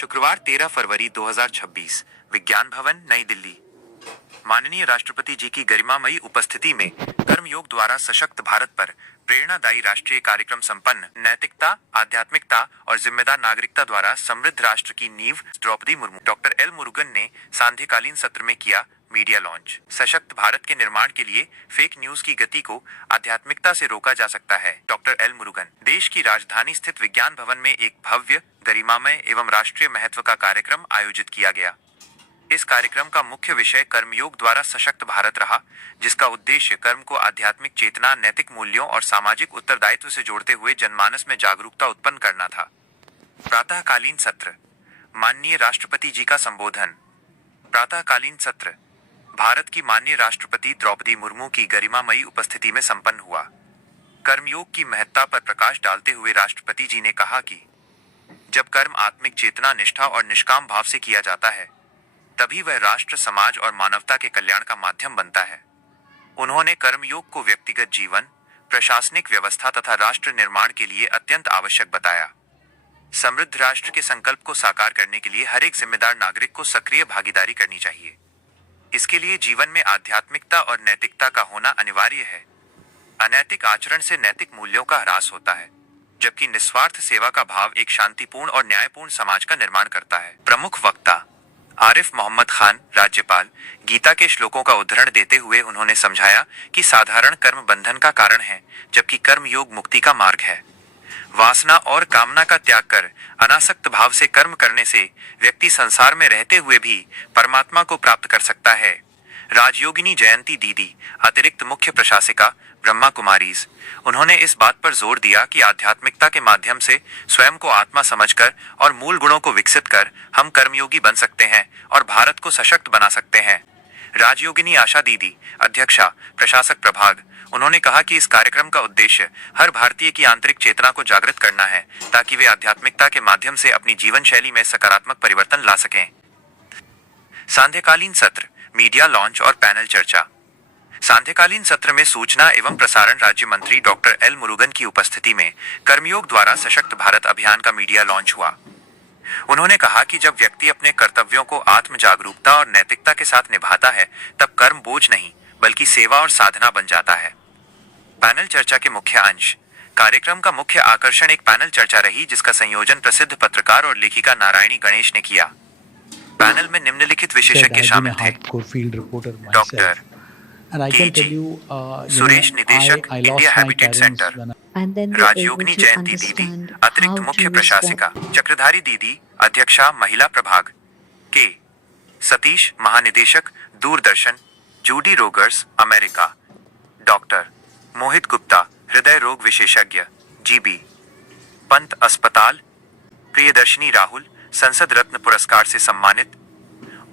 शुक्रवार 13 फरवरी 2026, विज्ञान भवन, नई दिल्ली। माननीय राष्ट्रपति जी की गरिमामयी उपस्थिति में कर्मयोग द्वारा सशक्त भारत पर प्रेरणादायी राष्ट्रीय कार्यक्रम संपन्न। नैतिकता, आध्यात्मिकता और जिम्मेदार नागरिकता द्वारा समृद्ध राष्ट्र की नींव द्रौपदी मुर्मू। डॉक्टर एल मुरुगन ने सांध्यकालीन सत्र में किया मीडिया लॉन्च। सशक्त भारत के निर्माण के लिए फेक न्यूज की गति को आध्यात्मिकता से रोका जा सकता है। Doctor L Murugan. देश की राजधानी स्थित विज्ञान भवन में एक भव्य, गरिमामय एवं राष्ट्रीय महत्व का कार्यक्रम आयोजित किया गया। इस कार्यक्रम का मुख्य विषय कर्मयोग द्वारा सशक्त भारत रहा, जिसका उद्देश्य कर्म को आध्यात्मिक चेतना, नैतिक मूल्यों और सामाजिक उत्तरदायित्व से जोड़ते हुए जनमानस में जागरूकता उत्पन्न करना था। प्रातःकालीन सत्र। माननीय राष्ट्रपति जी का संबोधन। प्रातःकालीन सत्र भारत की माननीय राष्ट्रपति द्रौपदी मुर्मू की गरिमामयी उपस्थिति में संपन्न हुआ। कर्मयोग की महत्ता पर प्रकाश डालते हुए राष्ट्रपति जी ने कहा कि जब कर्म आत्मिक चेतना, निष्ठा और निष्काम भाव से किया जाता है, तभी वह राष्ट्र, समाज और मानवता के कल्याण का माध्यम बनता है। उन्होंने कर्मयोग को व्यक्तिगत जीवन, प्रशासनिक व्यवस्था तथा राष्ट्र निर्माण के लिए अत्यंत आवश्यक बताया। समृद्ध राष्ट्र के संकल्प को साकार करने के लिए हर एक जिम्मेदार नागरिक को सक्रिय भागीदारी करनी चाहिए। इसके लिए जीवन में आध्यात्मिकता और नैतिकता का होना अनिवार्य है। अनैतिक आचरण से नैतिक मूल्यों का ह्रास होता है, जबकि निस्वार्थ सेवा का भाव एक शांतिपूर्ण और न्यायपूर्ण समाज का निर्माण करता है। प्रमुख वक्ता आरिफ मोहम्मद खान, राज्यपाल। गीता के श्लोकों का उद्धरण देते हुए उन्होंने समझाया कि साधारण कर्म बंधन का कारण है, जबकि कर्म योग मुक्ति का मार्ग है। वासना और कामना का त्याग कर अनासक्त भाव से कर्म करने से व्यक्ति संसार में रहते हुए भी परमात्मा को प्राप्त कर सकता है। राजयोगिनी जयंती दीदी, अतिरिक्त मुख्य प्रशासिका, ब्रह्मा कुमारीज। उन्होंने इस बात पर जोर दिया कि आध्यात्मिकता के माध्यम से स्वयं को आत्मा समझकर और मूल गुणों को विकसित कर हम कर्मयोगी बन सकते हैं और भारत को सशक्त बना सकते हैं। राजयोगिनी आशा दीदी, अध्यक्षा, प्रशासक प्रभाग। उन्होंने कहा कि इस कार्यक्रम का उद्देश्य हर भारतीय की आंतरिक चेतना को जागृत करना है, ताकि वे आध्यात्मिकता के माध्यम से अपनी जीवन शैली में सकारात्मक परिवर्तन ला सकें। सांध्यकालीन सत्र, मीडिया लॉन्च और पैनल चर्चा। सांध्यकालीन सत्र में सूचना एवं प्रसारण राज्य मंत्री डॉक्टर एल मुरुगन की उपस्थिति में कर्मयोग द्वारा सशक्त भारत अभियान का मीडिया लॉन्च हुआ। उन्होंने कहा कि जब व्यक्ति अपने कर्तव्यों को आत्म जागरूकता और नैतिकता के साथ निभाता है, तब कर्म बोझ नहीं बल्कि सेवा और साधना बन जाता है। पैनल चर्चा के मुख्य अंश। कार्यक्रम का मुख्य आकर्षण एक पैनल चर्चा रही, जिसका संयोजन प्रसिद्ध पत्रकार और लेखिका नारायणी गणेश ने किया। पैनल में निम्नलिखित विशेषज्ञ शामिल थे। डॉक्टर सुरेश, निदेशक, इंडिया हैबिटेट सेंटर। राजयोगिनी जयंती दीदी, अतिरिक्त मुख्य प्रशासिका। चक्रधारी दीदी, अध्यक्षा, महिला प्रभाग। के सतीश, महानिदेशक, Doordarshan. Judy Rogers, America. Doctor Mohit Gupta, हृदय रोग विशेषज्ञ, जीबी पंत अस्पताल। प्रियदर्शनी राहुल, संसद रत्न पुरस्कार से सम्मानित।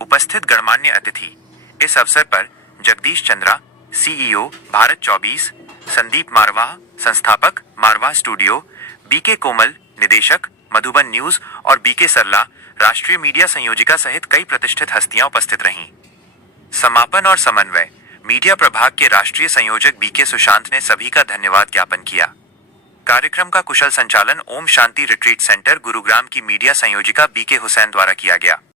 उपस्थित गणमान्य अतिथि। इस अवसर पर जगदीश चंद्रा, सीईओ, भारत 24, संदीप मारवाह, संस्थापक, मारवाह स्टूडियो, बीके कोमल, निदेशक, मधुबन न्यूज और बीके सरला, राष्ट्रीय मीडिया संयोजिका सहित कई प्रतिष्ठित हस्तियां उपस्थित रहीं। समापन और समन्वय। मीडिया प्रभाग के राष्ट्रीय संयोजक बीके सुशांत ने सभी का धन्यवाद ज्ञापन किया। कार्यक्रम का कुशल संचालन ओम शांति रिट्रीट सेंटर, गुरुग्राम की मीडिया संयोजिका बीके हुसैन द्वारा किया गया।